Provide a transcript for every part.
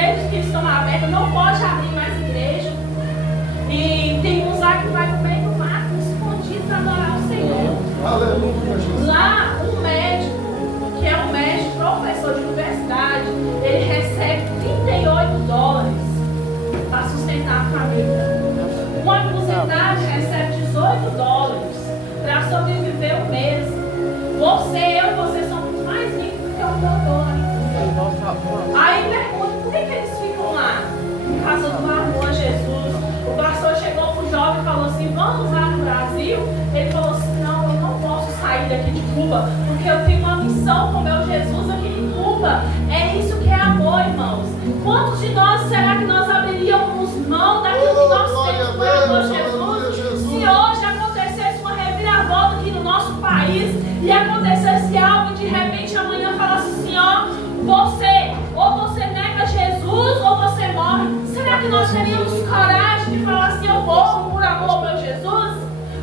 igrejas que estão abertas, não pode abrir mais igreja. E tem uns lá que vai no meio do mato, escondido, para adorar o Senhor. Aleluia, Jesus. Lá, um médico, que é um médico, professor de universidade, ele recebe $38 para sustentar a família. Um aposentado recebe $18 para sobreviver um mês. Eu e você somos mais ricos do que o doutor. Aí pergunta, por que eles ficam lá? Por causa do amor a Jesus. O pastor chegou para o jovem e falou assim, vamos lá no Brasil? Ele falou assim, não, eu não posso sair daqui de Cuba, porque eu tenho uma missão com o meu Jesus aqui em Cuba. É isso que é amor, irmãos. Quantos de nós será que nós abriríamos mão daquilo que nós temos por amor a Jesus? Se hoje acontecesse uma reviravolta aqui no nosso país e acontecesse algo e de repente amanhã falasse assim, ó, ou você nega Jesus ou você morre. Será que nós teríamos coragem de falar assim, eu morro por amor ao meu Jesus?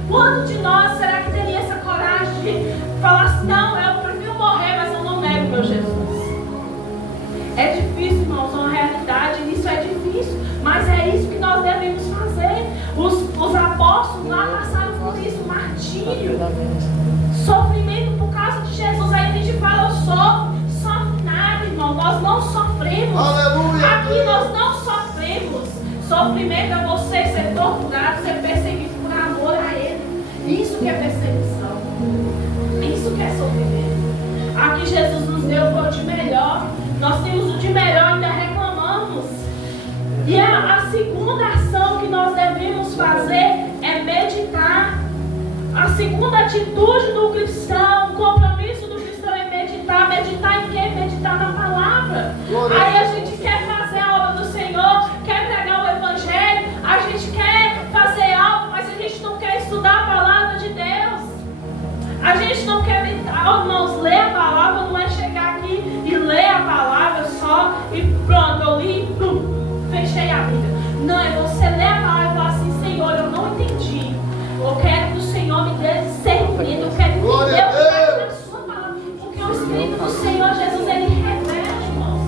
Quanto de nós será que teria essa coragem de falar assim, não, eu prefiro morrer, mas eu não nego meu Jesus? É difícil, irmãos, é uma realidade, isso é difícil, mas é isso que nós devemos fazer. Os apóstolos lá passaram por isso, martírio, sofrimento por causa de Jesus. Aí a gente fala, eu sofre nada, irmão, nós não sofremos. Aleluia. Aqui nós não sofremos. Sofrimento é você ser torturado, ser perseguido por amor a Ele. Isso que é perseguição, isso que é sofrimento. Aqui Jesus nos deu foi o de melhor. Nós temos o de melhor e ainda reclamamos. E a segunda ação que nós devemos fazer é meditar. A segunda atitude do cristão, o compromisso do cristão é meditar. Meditar em quê? Meditar na palavra. Aí a gente quer fazer a obra do Senhor, quer pregar o Evangelho, a gente quer fazer algo, mas a gente não quer estudar a palavra de Deus. A gente não quer meditar, irmãos, ler a palavra não é chegar aqui e ler a palavra só e pronto, eu li, fechei a Bíblia. Não, é você ler a palavra e falar assim, Senhor, eu não entendi. Eu quero que o Senhor me dê discernimento, eu quero entender a sua palavra, porque o Espírito do Senhor Jesus, ele revela, irmãos.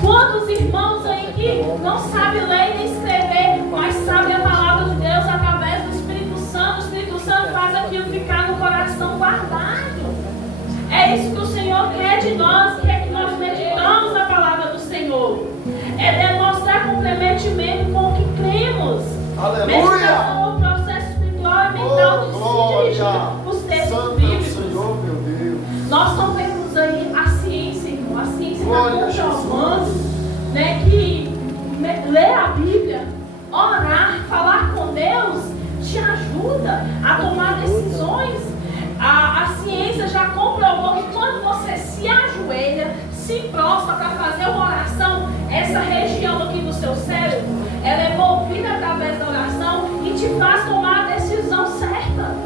Quantos irmãos aí que não sabem ler nem escrever, mas sabem a palavra de Deus através do Espírito Santo. O Espírito Santo faz aquilo ficar no coração guardado. É isso que o Senhor quer de nós, quer que nós meditamos na palavra do Senhor. É demonstrar comprometimento com o que cremos. Aleluia! O processo espiritual e mental de se dirigir os textos bíblicos. Senhor, meu Deus. Nós não temos aí a ciência, irmão. A ciência está comprovando, né, que ler a Bíblia, orar, falar com Deus, te ajuda a tomar decisões. A ciência já comprovou que quando você se ajoelha, se prostra para fazer uma oração, essa região aqui do seu cérebro, ela é movida através da oração e te faz tomar a decisão certa.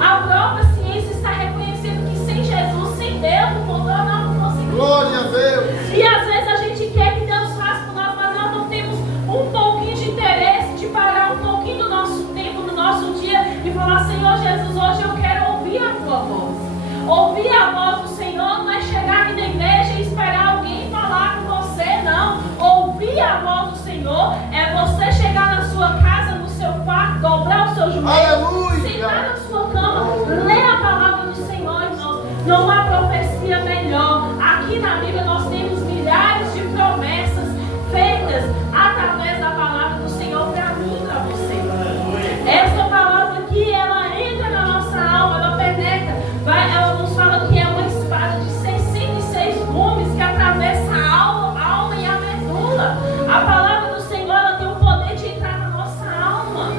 A própria ciência está reconhecendo que sem Jesus, sem Deus, o mundo não conseguimos. Glória a Deus. E às vezes a gente quer que Deus faça por nós, mas nós não temos um pouquinho de interesse de parar um pouquinho do nosso tempo, do nosso dia e falar, Senhor Jesus, hoje eu quero ouvir a tua voz. Ouvir a voz do Senhor não é chegar aqui na igreja e esperar alguém falar com você, não. Ouvir a voz do Senhor é você chegar na sua casa, no seu quarto, dobrar o seu joelho, sentar na sua cama, ler a palavra do Senhor, irmãos. Não há profecia melhor. Aqui na Bíblia nós temos milhares de promessas feitas através da palavra do Senhor para mim e para você. Essa palavra aqui, ela entra na nossa alma, ela penetra, ela nos fala que é uma espada de 66 gumes que atravessa a alma e a medula. A palavra do Senhor, ela tem o poder de entrar na nossa alma.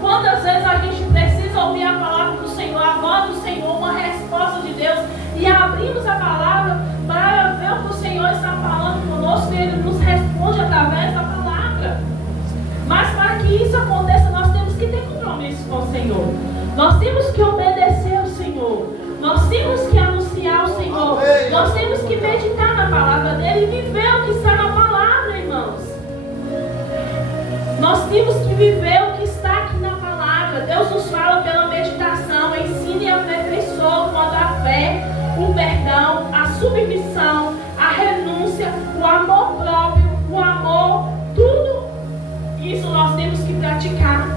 Quantas vezes a gente precisa ouvir a palavra do Senhor, a voz do Senhor, uma resposta de Deus, e abrimos a palavra para ver o que o Senhor está falando conosco, e Ele nos responde através da palavra. Mas para que isso aconteça, nós temos que ter compromisso com o Senhor. Nós temos que obedecer ao Senhor. Nós temos que anunciar o Senhor. Amém. Nós temos que meditar na palavra dele e viver o que está na palavra, irmãos. Nós temos que viver o que está aqui na palavra. Deus nos fala pela meditação, ensina e aperfeiçoa quanto à fé, o perdão, a submissão, a renúncia, o amor próprio, o amor praticar.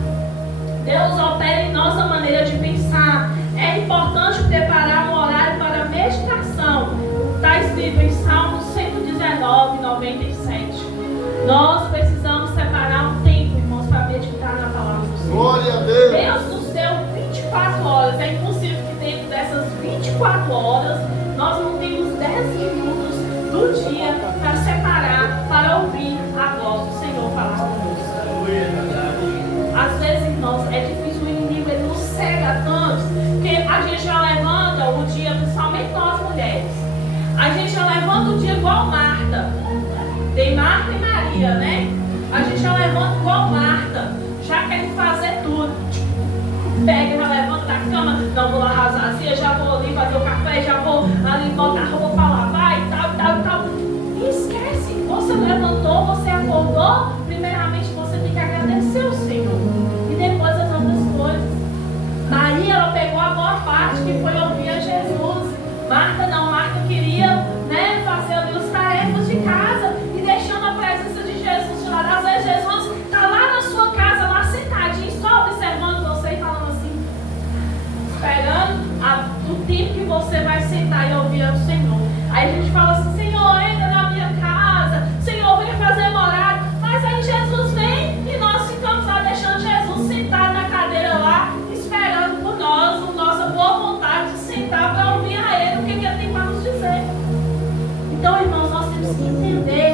Deus opera em nossa maneira de pensar. É importante preparar um horário para meditação. Está escrito em Salmos 119, 97. Nós precisamos separar um tempo, irmãos, para meditar na palavra do Senhor. Glória a Deus. Deus nos deu 24 horas. É impossível que dentro dessas 24 horas nós não temos 10 minutos do dia para separar, para ouvir a voz do Senhor falar conosco. Às vezes, irmãos, é difícil, o inimigo ele nos cega tanto, porque a gente já levanta o dia, principalmente nós mulheres, a gente já levanta o dia igual Marta. Tem Marta e Maria, né? A gente já levanta igual Marta, já quer fazer tudo. Pega, já levanta da cama, não vou lá arrasar assim, já vou ali fazer o café, já vou ali botar a roupa pra lavar e tal. E esquece, você levantou, você acordou, primeiramente você tem que agradecer o Senhor. E depois as outras coisas. Maria, ela pegou a boa parte que foi ouvir a Jesus. Marta não, Marta queria, né, fazer ali as tarefas de casa e deixando a presença de Jesus de lado. Às vezes Jesus está lá na sua casa, lá sentadinho, só observando você e falando assim, esperando o tempo que você vai sentar e ouvir o Senhor. Aí a gente fala assim, Senhor, entra na minha casa, Senhor, vem fazer morada. Mas aí Jesus vem e nós ficamos lá deixando Jesus sentado na cadeira lá, esperando por nós, a nossa boa vontade de sentar para ouvir a Ele o que Ele tem para nos dizer. Então, irmãos, nós temos que entender